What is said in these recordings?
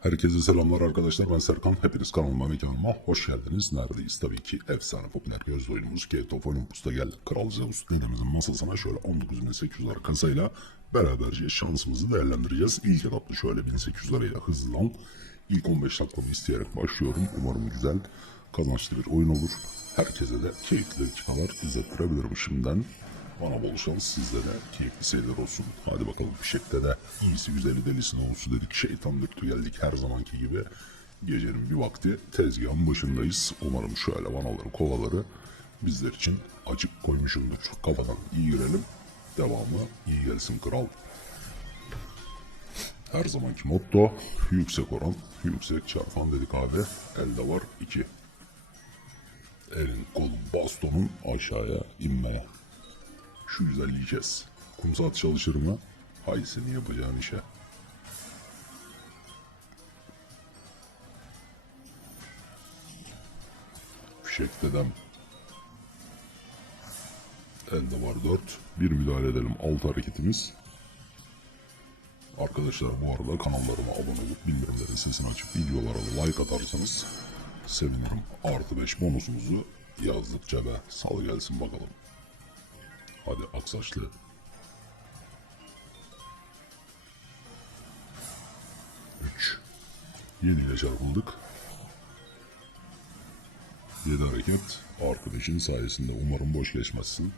Herkese selamlar arkadaşlar ben Serkan. Hepiniz kanalıma mekanıma hoş geldiniz. Neredeyiz? Tabii ki efsane popüler gözlü oyunumuz Gate of Olympus'ta geldik. Kral Zeus dedemizin masasına şöyle 19.800 kasayla beraberce şansımızı değerlendireceğiz. İlk etapta şöyle 1800 lirayla hızlan. İlk 15 dakikamı isteyerek başlıyorum. Umarım güzel kazançlı bir oyun olur. Herkese de keyifli dakikalar izlettirebilirim şimdiden. Bana bol şans sizlere keyifli seyirler olsun. Hadi bakalım fişekte de iyisi güzeli delisine olsun dedik. Şeytan döktü geldik her zamanki gibi. Gecenin bir vakti tezgahın başındayız. Umarım şöyle vanaları kovaları bizler için açık koymuşumdur. Kafadan iyi girelim. Devamı iyi gelsin kral. Her zamanki motto yüksek oran, yüksek çarpan dedik abi. Elde var 2. Elin kolun bastonun aşağıya inmeye. Şu güzelliği kes. Kumsat çalışır mı? Hay seni yapacağın işe. Fişek dedem. Elde var 4. Bir müdahale edelim. 6 hareketimiz. Arkadaşlar bu arada kanallarıma abone olup bildirimlerin sesini açıp videolara like atarsanız sevinirim. Artı 5 bonusumuzu yazdık cebe. Sal gelsin bakalım. Hadi aksaçlı. Üç. Yedi ile çarpıldık. Yedi hareket. Arkadaşın sayesinde umarım boş geçmezsin.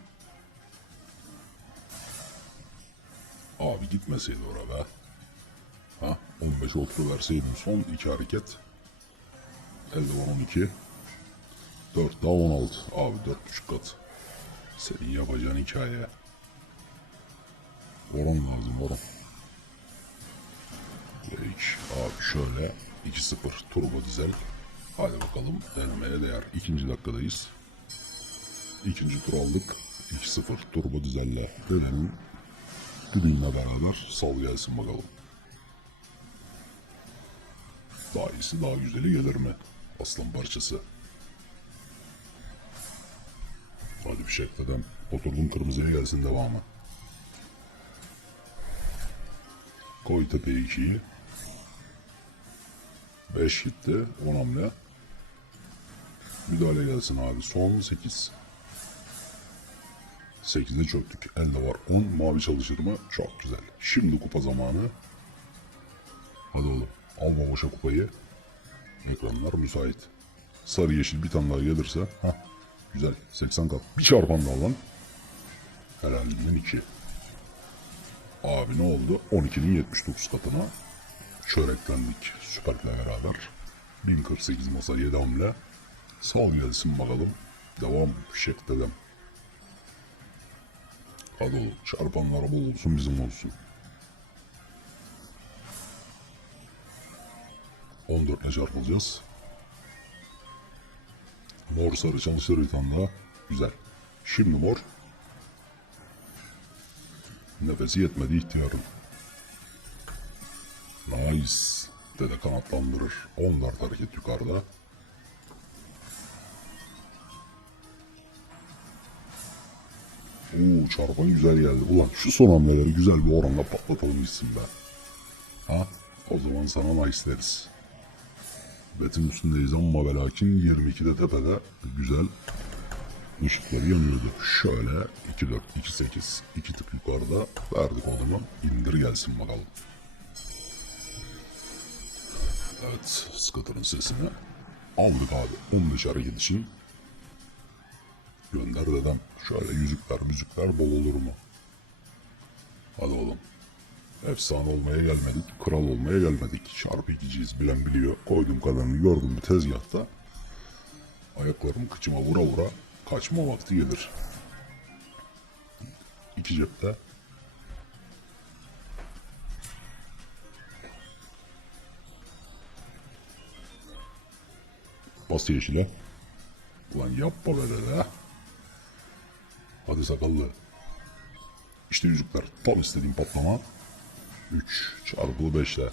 Abi gitmeseydi oraya be. Ha 15 otlu verseydin son iki hareket. Elde var 12. 4 daha 16. Abi 4,5 kat. Senin yapacağın hikaye. Oran lazım oran. Peki abi şöyle 2-0 turbo dizel. Hadi bakalım denemeye değer. İkinci dakikadayız. İkinci tur aldık. 2-0 turbo dizelle. Denenin düdüğüne beraber sal gelsin bakalım. Daha iyisi daha güzeli gelir mi? Aslan parçası. Hadi bir şey dedem. Oturdum kırmızıya gelsin devamı. Koy tepe 2'yi. 5 gitti. 10 hamle. Müdahale gelsin abi. Son 8. 8'de çöktük. Elde var 10. Mavi çalışır mı? Çok güzel. Şimdi kupa zamanı. Hadi oğlum. Alma boşa kupayı. Ekranlar müsait. Sarı yeşil bir tane daha gelirse. Heh. Güzel. 80 kat. Bir çarpan daha lan. Helalinden 2. Abi ne oldu? 12'nin 79 katına çöreklendik. Süper'le beraber. 1048 masa 7 hamle. Sal gelsin bakalım. Devam fişek dedem. Hadi oğlum çarpanlar bol olsun bizim olsun. 14 ile çarpılacağız. Mor sarı çalışır bir tane daha. Güzel. Şimdi mor. Nefesi yetmedi ihtiyarın. Nice. Dede kanatlandırır. 14 hareket yukarıda. Oo çarpan güzel geldi. Ulan şu son hamleleri güzel bir oranla patlatalım gitsin be. Ha? O zaman sana nice deriz. Betin üstündeyiz ama ve lakin 22'de tepede güzel ışıkları yanıyordu. Şöyle 2-4, 2-8, 2 tık yukarıda verdik o zaman. İndir gelsin bakalım. Evet, scooter'ın sesini aldık abi. 15 hareket için. Gönder dedem. Şöyle yüzükler müzikler bol olur mu? Hadi oğlum. Efsane olmaya gelmedik, kral olmaya gelmedik. Çarpı ikiciyiz bilen biliyor. Koydum kadarını gördüm bir tezgahta. Ayaklarım kıçıma vura vura kaçma vakti gelir. İki cepte. Bas yeşile. Ulan yapma böyle de. Hadi sakallı. İşte yüzükler. Tam istediğim patlama. 3 çarpılı 5 ile.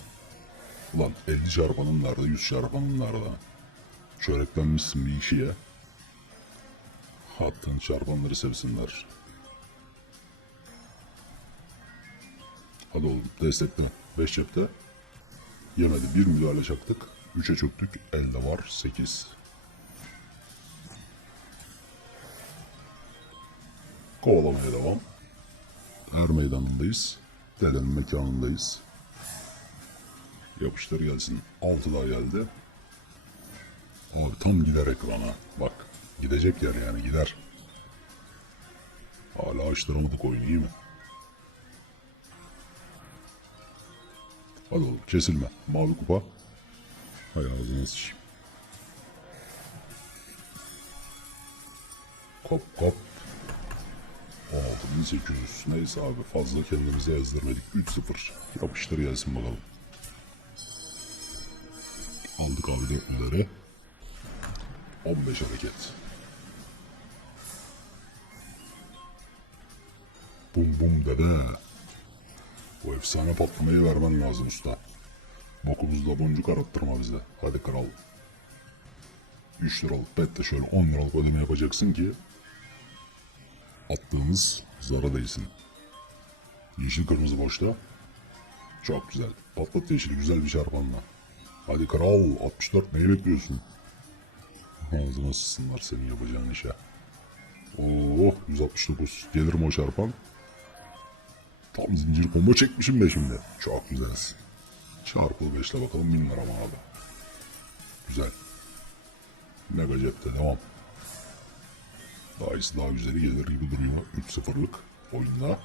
Ulan 50 çarpanın nerede? 100 çarpanın nerede? Çöreklenmişsin bir işi ya. Hattın çarpanları sevsinler. Hadi oğlum destekle. 5 cepte. Yemedi. Bir müdahale çaktık. 3'e çöktük. Elde var. 8. Kovalamaya devam. Er meydanındayız. Dedenin mekanındayız. Yapıştır gelsin. 6 daha geldi. Abi tam gider ekrana. Bak gidecek yer yani gider. Hala açtıramadık oyunu iyi mi? Hadi oğlum kesilme. Mavi kupa. Hay ağzına sıçayım. Kop kop. 16800. Neyse abi fazla kendimize yazdırmadık. 3-0. Yapıştır gelsin bakalım. Aldık abi dörtlüleri. 15 hareket. Bum bum dede. Bu efsane patlamayı vermen lazım usta. Bokumuzda boncuk arattırma bize. Hadi kral. 3 liralık bet de şöyle 10 liralık ödeme yapacaksın ki attığımız zara değsin. Yeşil kırmızı boşta. Çok güzel. Patlat yeşili güzel bir çarpanla. Hadi kral 64 neyi bekliyorsun? Ağzına sıçsınlar senin yapacağın işe. Oo 169. Gelir mi o çarpan? Tam zincir combo çekmişim be şimdi. Çok güzelsin. Çarpılı 5'le bakalım 1000 lira mı abi? Güzel. Mega cepte devam. Daha iyisi daha güzeli gelir gibi duruyor. 3-0'lık oyunda.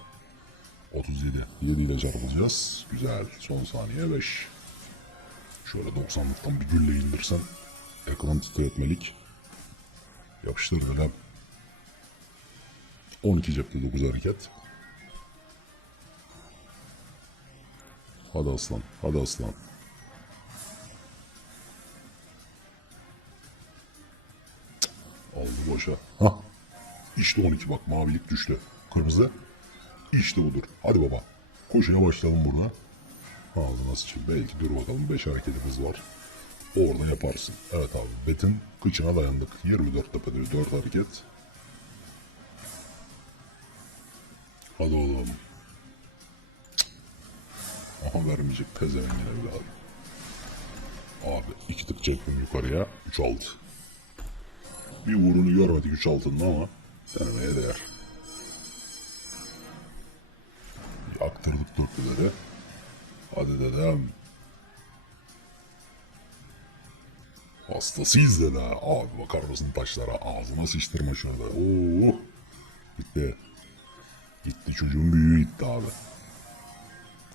37. 7 ile çarpılacağız. Güzel. Son saniye 5. Şöyle 90'lıktan bir gülle indirsen. Ekran titretmelik. Yapıştır dedem. 12 cepte 9 hareket. Hadi aslan. Hadi aslan. Aldı boşa. Hah. İşte 12 bak mavilik düştü. Kırmızı. İşte budur. Hadi baba. Koşuya başlayalım burada. Ağzına sıçayım. Belki dur bakalım 5 hareketimiz var. Orada yaparsın. Evet abi. Betin kıçına dayandık. 24 tepede 4 hareket. Hadi oğlum. Aha vermeyecek pezevengine bile abi. İki tık çektim yukarıya. 3 altı. Bir uğrunu görmedik 3 altında ama denemeye değer. Aktırdık dörtlüleri. Hadi dedem. Hastasıyız dede. Abi bakar mısın taşlara ağzına sıçtırma şunu da. Oo. Gitti. Gitti çocuğun büyüğü gitti abi.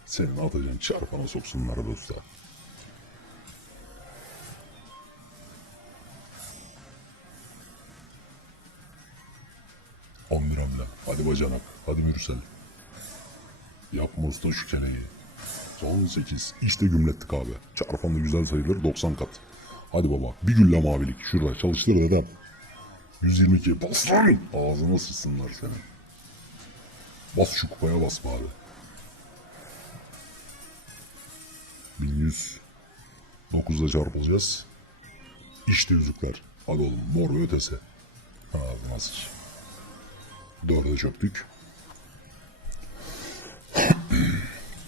Senin atacağın çarpana soksunlar be Hadi bacanak. Hadi Mürsel. Yapma usta şu keleyi. Son 8. İşte gümlettik abi. Çarpan da güzel sayılır. 90 kat. Hadi baba. Bir gülle mavilik. Şurada çalıştır dedem. 122. Bas lan. Ağzına sıçsınlar senin. Bas şu kupaya basma abi. 1100. 9'da çarpılacağız. İşte yüzükler. Hadi oğlum mor ve ötesi. Ağzına sıç. Dörde çöktük.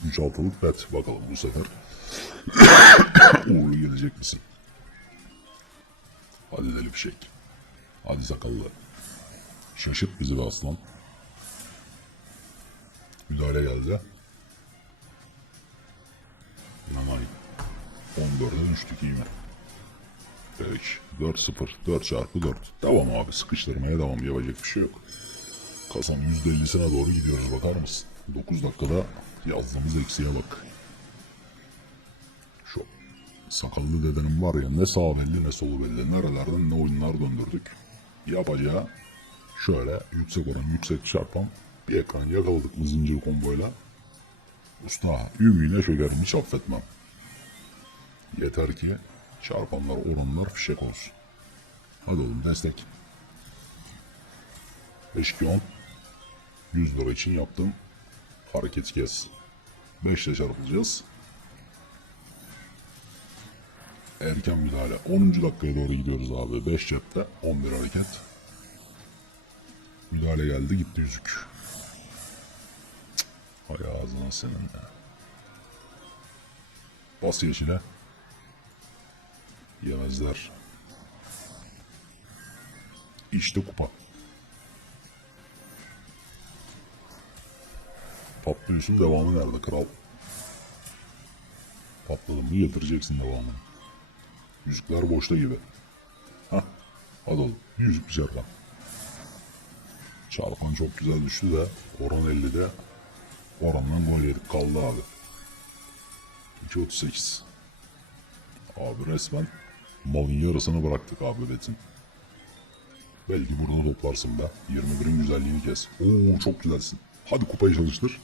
3 altılık bet. Bakalım bu sefer uğurlu gelecek misin? Hadi deli fişek. Hadi sakallı. Şaşırt bizi be aslan. Müdahale geldi. Aman. 14'e düştük iyi mi? 5, 4, 0, 4 çarpı 4. Devam abi sıkıştırmaya devam yapacak bir şey yok. Kasanın %50'sine doğru gidiyoruz bakar mısın? 9 dakikada yazdığımız eksiğe bak. Şu sakallı dedenin var ya ne sağ belli ne solu belli. Nerelerden ne oyunlar döndürdük. Yapacağı şöyle yüksek oran yüksek çarpan bir ekran yakaladık mı zincir komboyla. Usta ümüğüne şekerim hiç affetmem. Yeter ki çarpanlar oranlar fişek olsun. Hadi oğlum destek. 5 2 10 100 lira için yaptığım hareket kes. 5 ile çarpılacağız. Erken müdahale. 10. dakikaya doğru gidiyoruz abi. 5 cepte 11 hareket. Müdahale geldi gitti yüzük. Hay ağzına senin ya. Bas yeşile. Yemezler. İşte kupa. Patlıyorsun devamı nerede kral? Patladın mı getireceksin devamını. Yüzükler boşta gibi. Hah. Hadi oğlum. Yüzük bir çarpan. Çarpan çok güzel düştü de oran 50'de orandan gol yedik kaldı abi. 2.38 Abi resmen malın yarısını bıraktık abi betin. Belki burada toplarsın be. 21'in güzelliğini kes. Oo çok güzelsin. Hadi kupayı çalıştır.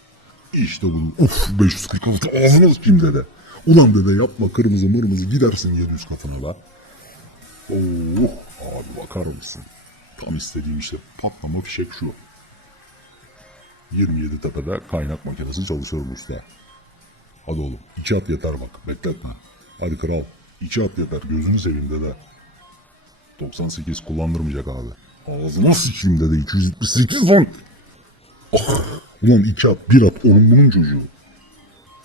İşte bu. Of 546 ağzına sıçayım dede. Ulan dede yapma kırmızı mırmızı gidersin 700 katına be. Oh abi bakar mısın? Tam istediğim işte patlama fişek şu. 27 tepede kaynak makinesi çalışıyorum usta. Hadi oğlum iki at yeter bak bekletme. Hadi kral iki at yeter gözünü seveyim dede. 98 kullandırmayacak abi. Ağzıma sıçayım dede 278 lan. Oh, ulan iki at bir at onun bunun çocuğu.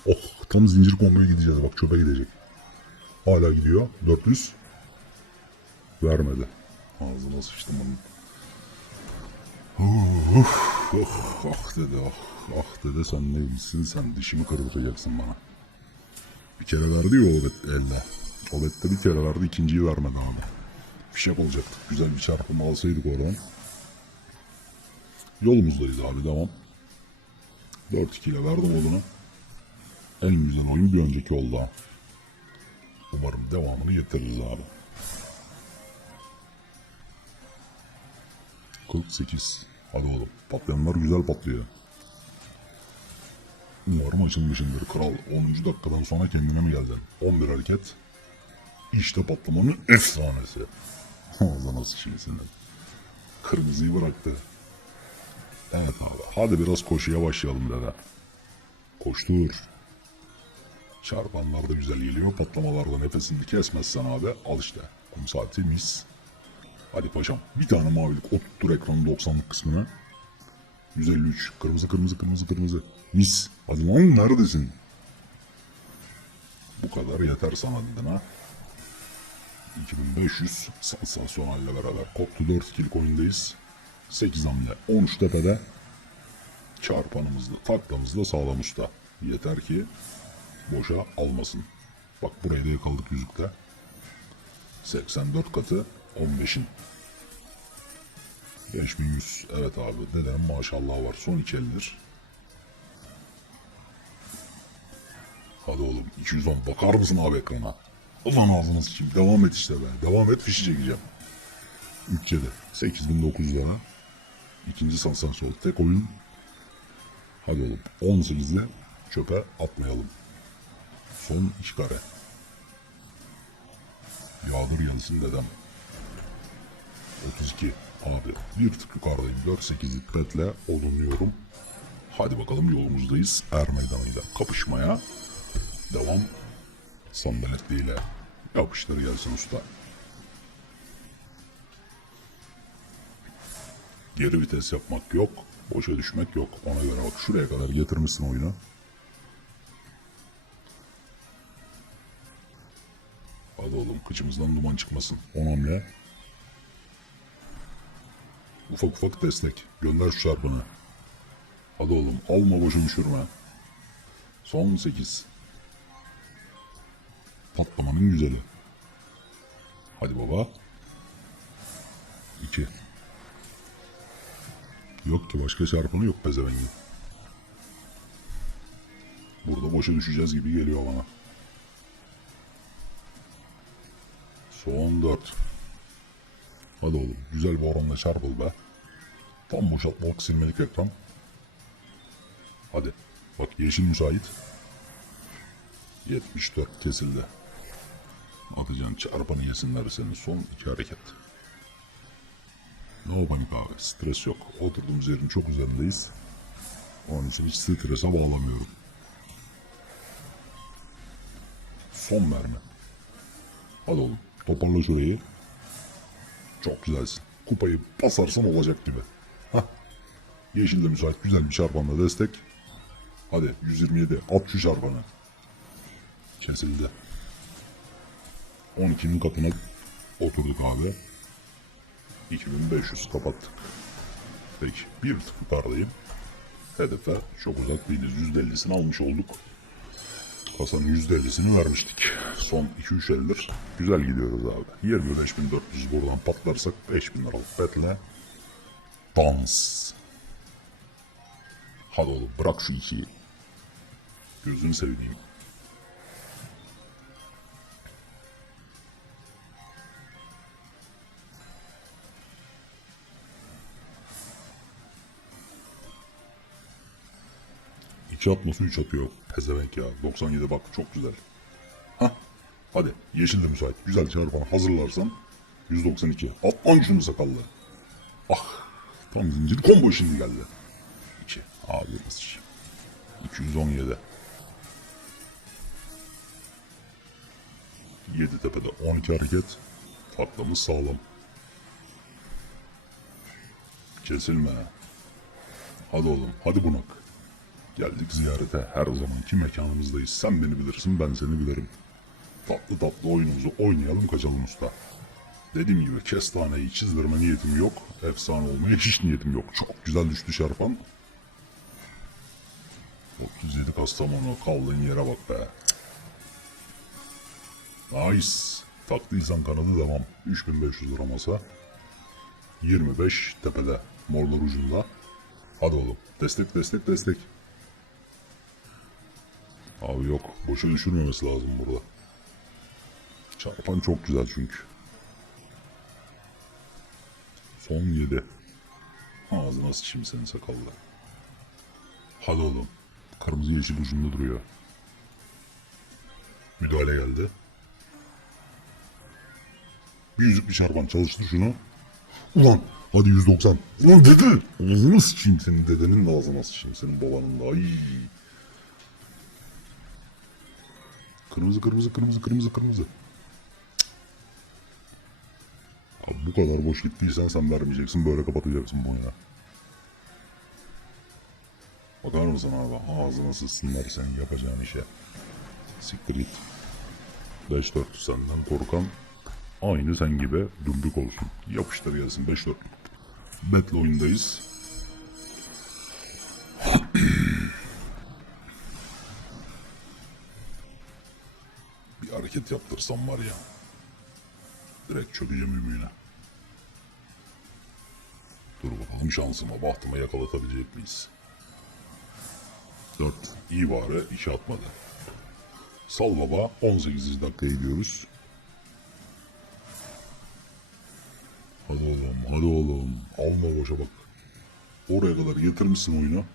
Oh tam zincir komboya gideceğiz bak çöpe gidecek. Hala gidiyor 400. Vermedi. Ağzına sıçtım onun. Oh, oh, ah dede ah. Ah dede sen neymişsin sen dişimi kırdıracaksın bana. Bir kere verdi ya o bet elde. O bette bir kere verdi ikinciyi vermedi abi. Fişek olacaktık. Güzel bir çarpım alsaydık oradan. Yolumuzdayız abi devam. 4-2 ile verdim odunu. En güzel oyun bir önceki oldu. Umarım devamını getiririz abi. 48. Hadi oğlum. Patlayanlar güzel patlıyor. Umarım açılmışındır kral. 10. dakikadan sonra kendine mi geldin? 11 hareket. İşte patlamanın efsanesi. Ağzına sıçıyorsun. Kırmızıyı bıraktı. Evet abi. Hadi biraz koşuya başlayalım dede. Koştur. Çarpanlar da güzel geliyor. Patlamalarda nefesini kesmezsen abi al işte. Kum saati mis. Hadi paşam. Bir tane mavilik oturttur ekranın 90'lık kısmına. 153. Kırmızı kırmızı kırmızı kırmızı. Mis. Hadi lan neredesin? Bu kadar yeter sana dedin ha. 2500 sansasyonelle beraber. Koptu 4 ikilik oyundayız. 8 hamle. 13 tepede. Çarpanımızda, taklamızda sağlam usta. Yeter ki boşa almasın. Bak burayı da yakaladık yüzükte. 84 katı 15'in. 5100. Evet abi. Dedenin maşallah var. Son iki eldir. Hadi oğlum. 210. Bakar mısın abi ekrana? Ulan ağzını sıçayım. Devam et işte be. Devam et fişi çekeceğim. 3 7. 8900 lira. İkinci sansasyonel tek oyun. Hadi oğlum. 18'de çöpe atmayalım. Son iki kare. Yağdır gelsin dedem. 32. Abi bir tık yukarıdayım. 4-8'lik petle olunuyorum. Hadi bakalım yolumuzdayız. Er meydanıyla kapışmaya. Devam. Sandaletliyle yapıştır gelsin usta. Geri vites yapmak yok. Boşa düşmek yok. Ona göre bak şuraya kadar getirmişsin oyunu. Hadi oğlum kıçımızdan duman çıkmasın. 10 hamle. Ufak ufak destek. Gönder şu çarpını. Hadi oğlum alma boşun düşürme. Son 8. Patlamanın güzeli. Hadi baba. 2. Yok ki başka çarpanı yok pezevengin. Burada boşa düşeceğiz gibi geliyor bana. Son 4. Hadi oğlum güzel bir oranla çarpıl be. Tam boşaltmalık silmelik ekran. Hadi. Bak yeşil müsait. 74 kesildi. Atacağın çarpanı yesinler senin son iki hareket. No panik abi. Stres yok. Oturduğumuz yerin çok üzerindeyiz. Onun için hiç strese bağlamıyorum. Son mermi. Hadi oğlum. Toparla şurayı. Çok güzelsin. Kupayı basarsan olacak gibi. Hah. Yeşil de müsait. Güzel bir çarpanla destek. Hadi 127. At şu çarpanı. Kesildi. 12'nin katına oturduk abi. 2500 kapattık. Peki bir tık yukarıdayım. Hedefe çok uzak değiliz. %50'sini almış olduk. Kasanın %50'sini vermiştik. Son 2-3 eldir. Güzel gidiyoruz abi. 25.400 buradan patlarsak 5000 liralık betle dans. Hadi oğlum bırak şu ikiyi. Gözünü seveyim. İki atması üç atıyor. Pezevenk ya. 97 bak çok güzel. Hah. Hadi yeşil de müsait. Güzel çarpanı hazırlarsan 192. At lan şunu sakallı. Ah. Tam zincir combo şimdi geldi. 2. Abi nasıl şey? 217. 7 tepede 12 hareket. Taklamız sağlam. Kesilme. Hadi oğlum hadi bunak. Geldik ziyarete. Her zamanki mekanımızdayız. Sen beni bilirsin, ben seni bilirim. Tatlı tatlı oyunumuzu oynayalım kaçalım usta. Dediğim gibi kestaneyi çizdirme niyetim yok. Efsane olmaya hiç niyetim yok. Çok güzel düştü şarpan. 37 Kastamonu kaldığın yere bak be. Nice. Taktıysan kanadı devam. 3500 lira masa. 25 tepede. Morlar ucunda. Hadi oğlum. Destek destek destek. Abi yok. Boşa düşürmemesi lazım burada. Çarpan çok güzel çünkü. Son 7. Ağzına sıçayım senin sakallı. Hadi oğlum. Kırmızı yeşil ucunda duruyor. Müdahale geldi. Bir yüzük bir çarpan çalıştır şunu. Ulan hadi 190. Ulan dede. Ağzına sıçayım senin dedenin de ağzına sıçayım senin babanın da. Ay. Kırmızı kırmızı kırmızı kırmızı kırmızı. Abi bu kadar boş gittiysen sen vermeyeceksin böyle kapatacaksın oyunu. Bakar mısın abi ağzına sıçsınlar senin yapacağın işe. Siktir git. 5-4 senden korkan aynı sen gibi dümbük olsun. Yapıştır gelsin 5-4. Battle oyundayız. Hareket yaptırsam var ya. Direkt çökeceğim ümüğüne. Dur bakalım şansıma, bahtıma yakalatabilecek miyiz? 4. İyi bari, iki atmadı. Sal baba, 18. dakikaya gidiyoruz. Hadi oğlum, hadi oğlum. Alma boşa bak. Oraya kadar getirmişsin oyunu.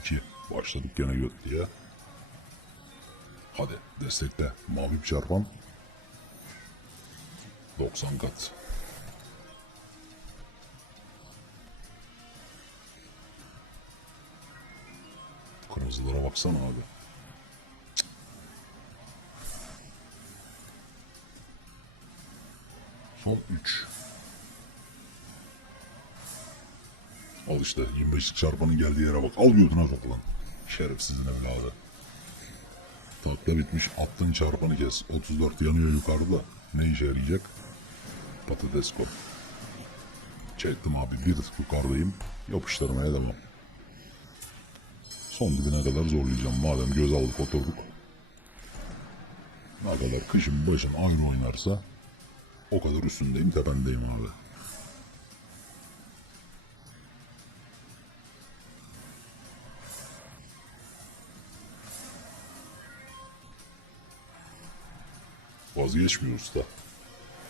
2. Başladık gene göt diye. Hadi destekle. Mavi bir çarpan. 90 kat. Kırmızılara baksana abi. Son 3. Al işte 25'lik çarpanın geldiği yere bak. Al götüne sok lan. Şerefsizin evladı. Takla bitmiş. Attın çarpanı kes. 34 yanıyor yukarıda. Ne işe yarayacak? Patates koy. Çektim abi. Bir tık yukarıdayım. Yapıştırmaya devam. Son dibine kadar zorlayacağım. Madem göz aldık oturduk. Ne kadar kışın başın aynı oynarsa o kadar üstündeyim tependeyim abi. Vazgeçmiyor usta.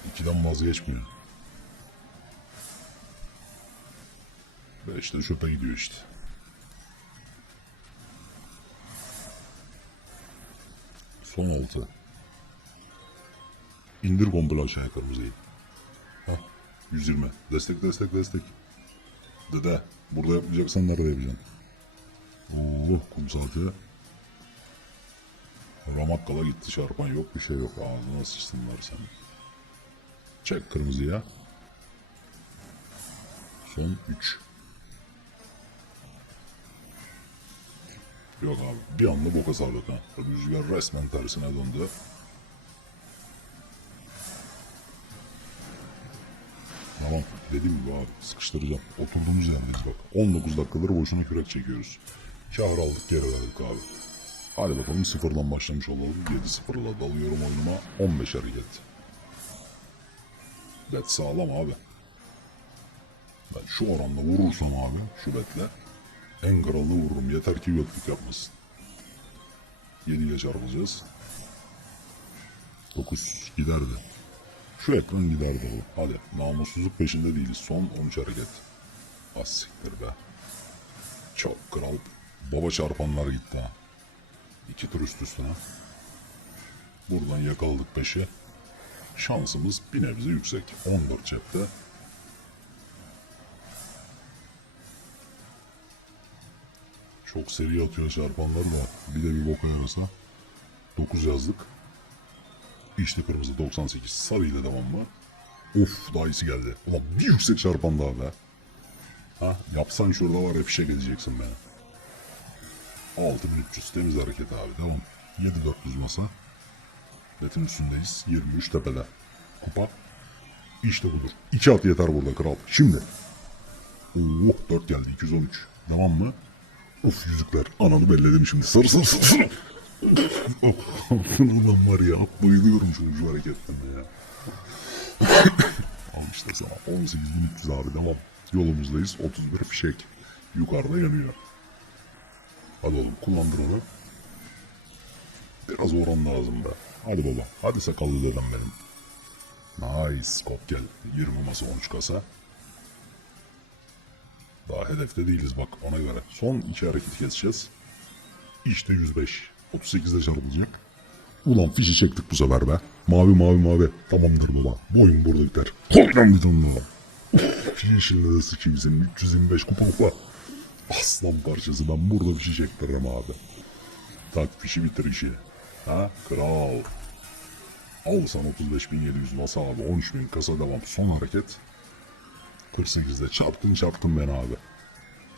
İkiden vazgeçmiyor. Beşte çöpe gidiyor işte. Son altı. İndir komple aşağıya kırmızıyı. Hah. 120. Destek destek destek. Dede. Burada yapmayacaksan nerede yapacaksın? Oh kum saati. Ramakkala gitti şarpan yok bir şey yok. Ağzına sıçsınlar sen. Çek kırmızıya. Son 3. Yok abi bir anda boka sardık ha. Rüzgar resmen tersine döndü. Tamam dediğim gibi abi sıkıştıracağım. Oturduğumuz yerdeyiz bak. 19 dakikadır boşuna kürek çekiyoruz. Kâr aldık geri verdik abi. Hadi bakalım sıfırdan başlamış olalım. 7-0'la dalıyorum oyunuma. 15 hareket. Bet sağlam abi. Ben şu oranla vurursam abi şu betle en kralı vururum. Yeter ki götlük yapmasın. 7 ile çarpacağız. 9 giderdi. Şu ekran giderdi bu. Hadi namussuzluk peşinde değiliz. Son 13 hareket. Az siktir be. Çok kral. Baba çarpanlar gitti ha. İki tur üst üstüne. Buradan yakaladık 5'i. Şansımız bir nebze yüksek. 14 cepte. Çok seri atıyor çarpanlar da bir de bir boka yarasa. 9 yazdık. İşte kırmızı 98 sarı ile devam mı? Of daha iyisi geldi. Ulan bir yüksek çarpan daha be. Ha yapsan şurada var ya fişek edeceksin beni. 6300 temiz hareket abi devam. 7400 masa. Netin üstündeyiz. 23 tepede. Kupa. İşte budur. 2 at yeter burada kral. Şimdi. Oh 4 geldi 213. Devam mı? Of yüzükler. Ananı belledim şimdi. Sarı sarı sarı. sarı. Ulan var ya bayılıyorum şunun şu hareketlerine ya. Al işte sana 18300 abi devam. Yolumuzdayız 31 fişek. Yukarıda yanıyor. Hadi oğlum kullandır onu. Biraz oran lazım be. Hadi baba. Hadi sakallı dedem benim. Nice. Kop gel. 20 masa 13 kasa. Daha hedefte değiliz bak ona göre. Son iki hareket keseceğiz. İşte 105. 38'de çarpılacak. Ulan fişi çektik bu sefer be. Mavi mavi mavi. Tamamdır baba. Bu oyun burada biter. Koy lan bir tane daha. Yeşilde de sıçayım senin 325 kupa kupa. Aslan parçası ben burada fişi çektiririm abi. Tak fişi bitir işi. Ha kral. Al sana 35.700 masa abi. 13.000 kasa devam. Son hareket. 48'de çarptın çarptın beni abi.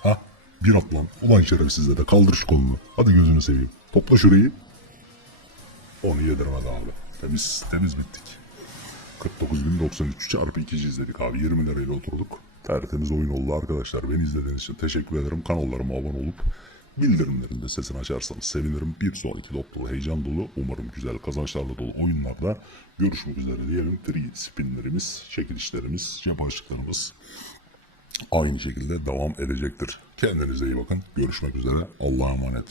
Ha bir at lan. Ulan şerefsizle de kaldır şu kolunu. Hadi gözünü seveyim. Topla şurayı. Onu yedirmedi abi. Temiz temiz bittik. 49.093 çarpı 2 izledik abi. 20 lirayla oturduk. Tertemiz oyun oldu arkadaşlar. Beni izlediğiniz için teşekkür ederim. Kanallarıma abone olup bildirimlerin de sesini açarsanız sevinirim. Bir sonraki dolu, heyecan dolu, umarım güzel kazançlarla dolu oyunlarda görüşmek üzere diyelim. Free spinlerimiz, çekilişlerimiz, cep açtıklarımız aynı şekilde devam edecektir. Kendinize iyi bakın. Görüşmek üzere. Allah'a emanet.